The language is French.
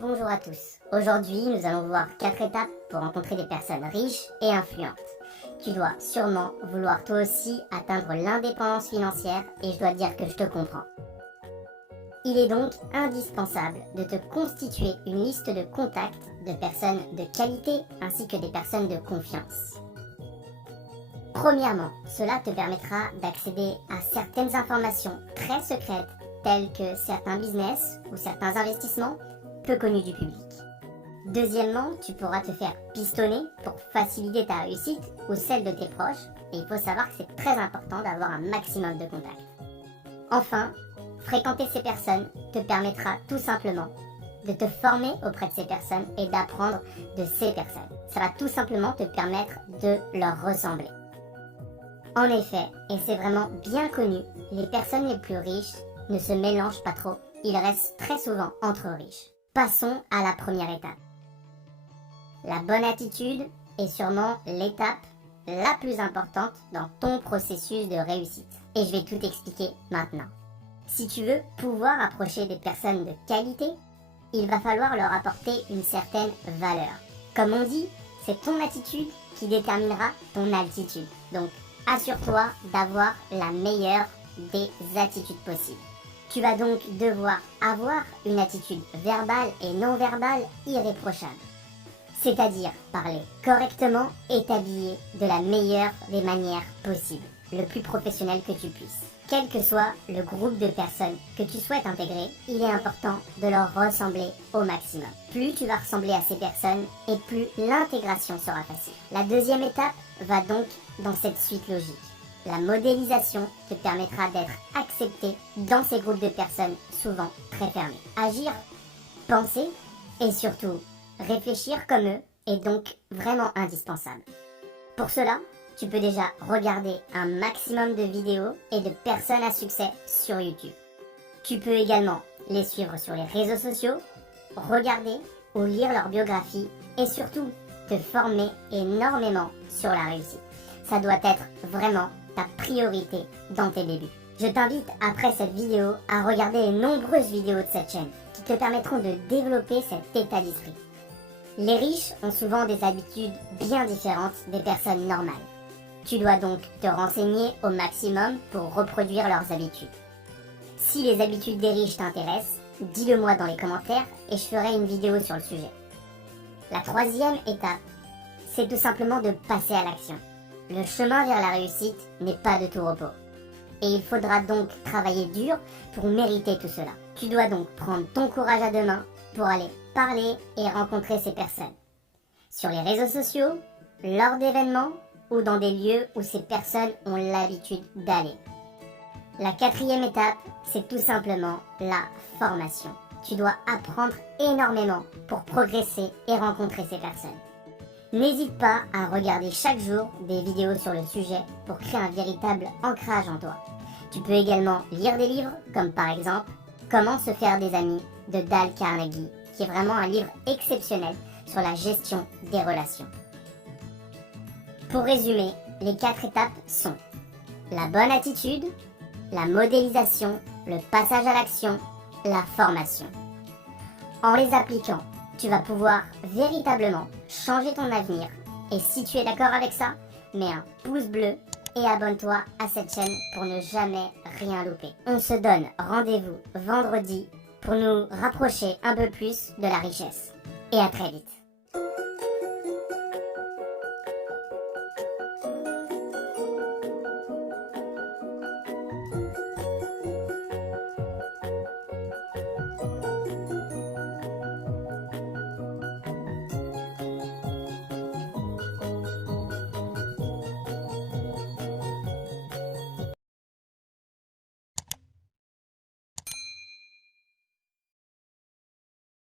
Bonjour à tous. Aujourd'hui, nous allons voir 4 étapes pour rencontrer des personnes riches et influentes. Tu dois sûrement vouloir toi aussi atteindre l'indépendance financière et je dois dire que je te comprends. Il est donc indispensable de te constituer une liste de contacts de personnes de qualité ainsi que des personnes de confiance. Premièrement, cela te permettra d'accéder à certaines informations très secrètes telles que certains business ou certains investissements peu connus du public. Deuxièmement, tu pourras te faire pistonner pour faciliter ta réussite ou celle de tes proches et il faut savoir que c'est très important d'avoir un maximum de contacts. Enfin, fréquenter ces personnes te permettra tout simplement de te former auprès de ces personnes et d'apprendre de ces personnes. Ça va tout simplement te permettre de leur ressembler. En effet, et c'est vraiment bien connu, les personnes les plus riches ne se mélangent pas trop. Ils restent très souvent entre riches. Passons à la première étape. La bonne attitude est sûrement l'étape la plus importante dans ton processus de réussite. Et je vais tout expliquer maintenant. Si tu veux pouvoir approcher des personnes de qualité, il va falloir leur apporter une certaine valeur. Comme on dit, c'est ton attitude qui déterminera ton altitude. Donc, assure-toi d'avoir la meilleure des attitudes possibles. Tu vas donc devoir avoir une attitude verbale et non verbale irréprochable. C'est-à-dire parler correctement et t'habiller de la meilleure des manières possibles, le plus professionnel que tu puisses. Quel que soit le groupe de personnes que tu souhaites intégrer, il est important de leur ressembler au maximum. Plus tu vas ressembler à ces personnes et plus l'intégration sera facile. La deuxième étape va donc dans cette suite logique. La modélisation te permettra d'être accepté dans ces groupes de personnes souvent très fermés. Agir, penser et surtout réfléchir comme eux est donc vraiment indispensable. Pour cela, tu peux déjà regarder un maximum de vidéos et de personnes à succès sur YouTube. Tu peux également les suivre sur les réseaux sociaux, regarder ou lire leur biographie et surtout te former énormément sur la réussite. Ça doit être vraiment ta priorité dans tes débuts. Je t'invite après cette vidéo à regarder les nombreuses vidéos de cette chaîne qui te permettront de développer cet état d'esprit. Les riches ont souvent des habitudes bien différentes des personnes normales. Tu dois donc te renseigner au maximum pour reproduire leurs habitudes. Si les habitudes des riches t'intéressent, dis-le moi dans les commentaires et je ferai une vidéo sur le sujet. La troisième étape, c'est tout simplement de passer à l'action. Le chemin vers la réussite n'est pas de tout repos. Et il faudra donc travailler dur pour mériter tout cela. Tu dois donc prendre ton courage à deux mains pour aller parler et rencontrer ces personnes. Sur les réseaux sociaux, lors d'événements ou dans des lieux où ces personnes ont l'habitude d'aller. La quatrième étape, c'est tout simplement la formation. Tu dois apprendre énormément pour progresser et rencontrer ces personnes. N'hésite pas à regarder chaque jour des vidéos sur le sujet pour créer un véritable ancrage en toi. Tu peux également lire des livres comme par exemple Comment se faire des amis de Dale Carnegie, qui est vraiment un livre exceptionnel sur la gestion des relations. Pour résumer, les 4 étapes sont la bonne attitude, la modélisation, le passage à l'action, la formation. En les appliquant, tu vas pouvoir véritablement changer ton avenir. Et si tu es d'accord avec ça, mets un pouce bleu et abonne-toi à cette chaîne pour ne jamais rien louper. On se donne rendez-vous vendredi pour nous rapprocher un peu plus de la richesse. Et à très vite.